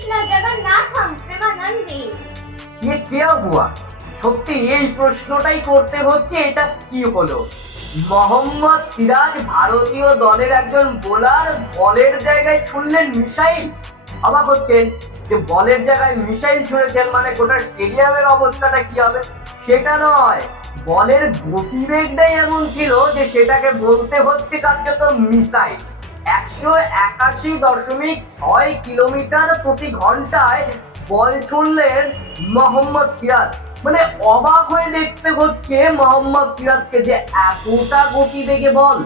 कृष्ण जगन्नाथम प्रेमानंदी ये क्या हुआ সত্যি এই প্রশ্নটাই করতে হচ্ছে, এটা কি হলো? মোহাম্মদ সিরাজ ভারতীয় দলের একজন বোলার বলের জায়গায় ছুড়লেন মিসাইল। অবাক হচ্ছেন যে বলের জায়গায় মিসাইল ছুঁড়েছেন মানে গোটা স্টেডিয়ামের অবস্থাটা কি হবে? সেটা নয়, বলের গতিবেগটাই এমন ছিল যে সেটাকে বলতে হচ্ছে কার্যত মিসাইল। একশো একাশি দশমিক ছয় কিলোমিটার প্রতি ঘন্টায় বল ছুড়লেন মোহাম্মদ সিরাজ। মানে অবাক হয়ে দেখতে হচ্ছে মোহাম্মদ সিরাজকে যে এতটা গতিবেগে বল।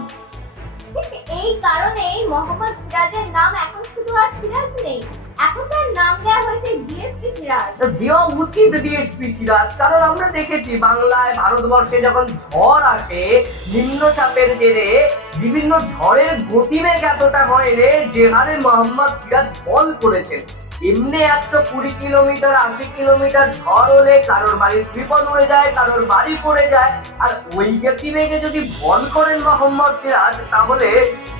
এই কারণেই মোহাম্মদ সিরাজের নাম এখন শুধু আর সিরাজ নেই। এখন তার নাম দেওয়া হয়েছে ডিএসপি সিরাজ। দেওয়া উচিত ডিএসপি সিরাজ, কারণ আমরা দেখেছি বাংলায় ভারতবর্ষে যখন ঝড় আসে, নিম্নচাপের জেরে বিভিন্ন ঝড়ের গতিবেগ এতটা হয় রে যে হারে মোহাম্মদ সিরাজ বল করেছেন। এমনি একশো কুড়ি কিলোমিটার, আশি কিলোমিটার ঝড় হলে কারোর বাড়ির বিপদ উড়ে যায়, কারোর বাড়ি পড়ে যায়। আর ওই গতিবেগে যদি বল করেন মোহাম্মদ সিরাজ, তাহলে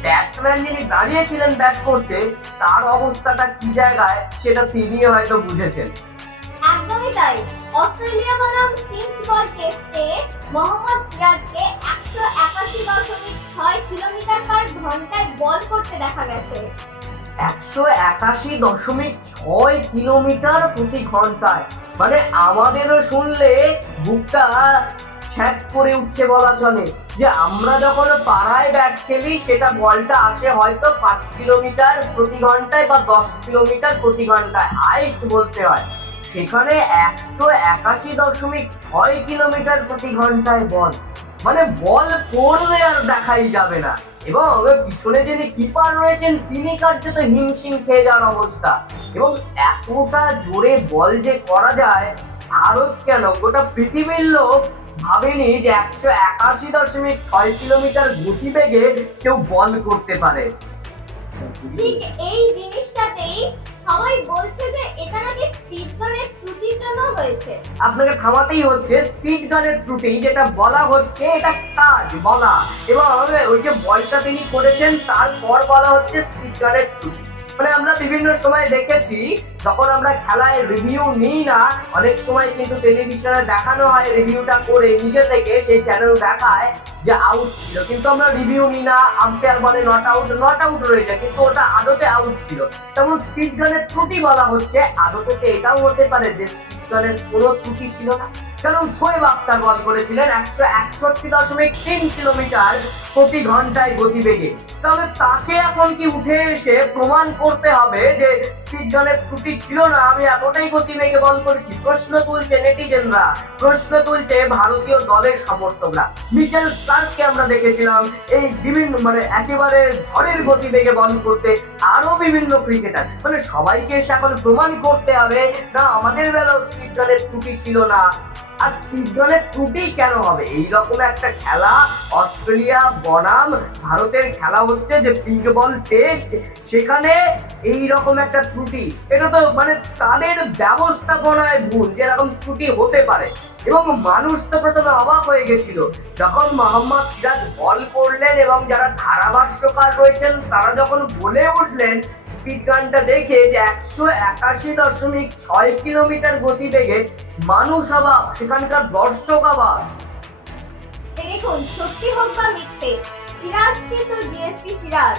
ব্যাটসম্যান যিনি দাঁড়িয়েছিলেন ব্যাট করতে, তার অবস্থাটা কি জায়গায়, সেটা তিনি হয়তো বুঝেছেন। একদমই তাই। অস্ট্রেলিয়া বনাম টেস্টে মোহাম্মদ সিরাজকে একশো একাশি দশমিক ছয় কিলোমিটার পার ঘন্টায় বল করতে দেখা গেছে। একশো একাশি দশমিক ছয় কিলোমিটার প্রতি ঘন্টায়। মানে আমাদেরও শুনলে বুকটা ছ্যাট করে উঠছে বলা চলে। যে আমরা যখন পাড়ায় ব্যাট খেলি, সেটা বলটা আসে হয়তো পাঁচ কিলোমিটার প্রতি ঘন্টায় বা দশ কিলোমিটার প্রতি ঘন্টায়, হাইস্ট বলতে হয়। সেখানে একশো একাশি দশমিক ছয় কিলোমিটার প্রতি ঘন্টায় বল। মানে বল করলে আর দেখাই যাবে না। এবং পিছনে যিনি কিপার রয়েছেন, তিনি কার্যত হিমশিম খেয়ে যাওয়ার অবস্থা। এবং এতটা জোরে বল যে করা যায়, ভারত কেন? গোটা পৃথিবীর লোক ভাবেনি যে একশো একাশি দশমিক ছয় কিলোমিটার গতিবেগে কেউ বল করতে পারে। ঠিক এই জিনিসটাতেই সবাই বলছে যে এটা নাকি স্পিড হয়েছে। আপনাকে থামাতেই হচ্ছে স্পিড গানের ত্রুটি যেটা বলা হচ্ছে এটা কাজ, বলা। এবং ওই যে বলটা তিনি করেছেন, তারপর বলা হচ্ছে স্পিড গানের ত্রুটি মানে আমরা বিভিন্ন সময় দেখেছি, যখন আমরা খেলায় রিভিউ নিই না, অনেক সময় কিন্তু টেলিভিশনে দেখানো হয় রিভিউটা করে নিজে থেকে সেই চ্যানেল দেখায় যে আউট ছিল। কিন্তু আমরা রিভিউ নিই না আম্পায়ার বলে নট আউট নট আউট রয়ে যায়, কিন্তু ওটা আদতে আউট ছিল। তেমন স্পিড গানের ত্রুটি বলা হচ্ছে, আদতে এটাও হতে পারে যে গানের কোনো ত্রুটি ছিল না। কারণ শোয়েব আক্তার বল করেছিলেন, একশো একষট্টি দশমিক তিন কিলোমিটার প্রতি ঘন্টায় গতিবেগে। তাহলে তাকে এখন কি উঠে এসে প্রমাণ করতে হবে যে স্পিড গানের ত্রুটি ছিল না? আমি এতটাই গতিবেগে বল করেছি। প্রশ্ন তুলছে নেটিজেনরা। প্রশ্ন তুলছে ভারতীয় দলের সমর্থকরা। মিচেল স্টার্ককে আমরা দেখেছিলাম এই বিভিন্ন মানে একেবারে ঝড়ের গতিবেগে বল করতে আরও বিভিন্ন ক্রিকেটার। মানে সবাইকে এসে এখন প্রমাণ করতে হবে, না আমাদের বেলাও স্পিড গানের ত্রুটি ছিল না। আর স্পিডগনের ত্রুটি কেন হবে? এই রকম একটা খেলা, অস্ট্রেলিয়া, বনাম, ভারতের খেলা হচ্ছে যে পিঙ্ক বল টেস্ট সেখানে এই রকম একটা ত্রুটি। এটা তো মানে তাদের ব্যবস্থাপনায় ভুল, যে এরকম ত্রুটি হতে পারে। এবং মানুষ তো প্রথমে অবাক হয়ে গেছিল। যখন মোহাম্মদ সিরাজ বল করলেন এবং যারা ধারাভাষ্যকার রয়েছেন, তারা যখন বলে উঠলেন স্পিড গানটা দেখে যে একশো একাশি দশমিক ছয় কিলোমিটার গতিবেগে মানুষ অবাক সেখানকার দর্শক অবাক দেখুন, সত্যি হোক বা মিথ্যে, সিরাজ কিন্তু ডিএসপি সিরাজ।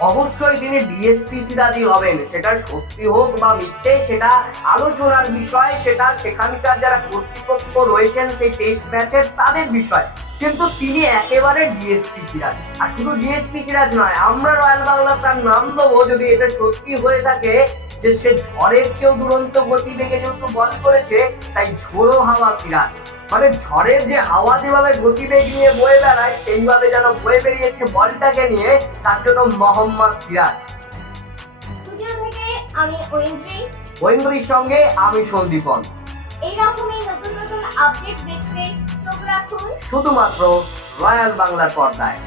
অবশ্যই তিনি ডিএসপি দাদি হবেন। সেটা সত্যি হোক বা মিথ্যে, সেটা আলোচনার বিষয়, সেটা সেখানকার যারা কর্তৃপক্ষ রয়েছেন সেই টেস্ট ম্যাচের তাদের বিষয়। কিন্তু তিনি একেবারে ডিএসপি সিরাজ আর শুধু ডিএসপি সিরাজ নয়, আমরা রয়্যাল বাংলা তার নাম দেবো যদি এটা সত্যি হয়ে থাকে। যে সে ঝড়ের চেয়েও দুরন্ত গতিবেগে যেহেতু বল করেছে তাই ঝোড়ো হাওয়া সিরাজ মানে ঝড়ের যে হাওয়া যেভাবে গতিবেগ নিয়ে বয়ে বেড়ায় সেইভাবে যেন বয়ে বেরিয়েছে বলটাকে নিয়ে তার জন্য মোহাম্মদ সিরাজ। স্টুডিও আমি ঐন্দ্রি। ঐন্দ্রির সঙ্গে আমি সন্দীপন। এইরকমই নতুন নতুন আপডেট দেখতে চোখ রাখুন। শুধুমাত্র রয়্যাল বাংলার পর্দায়।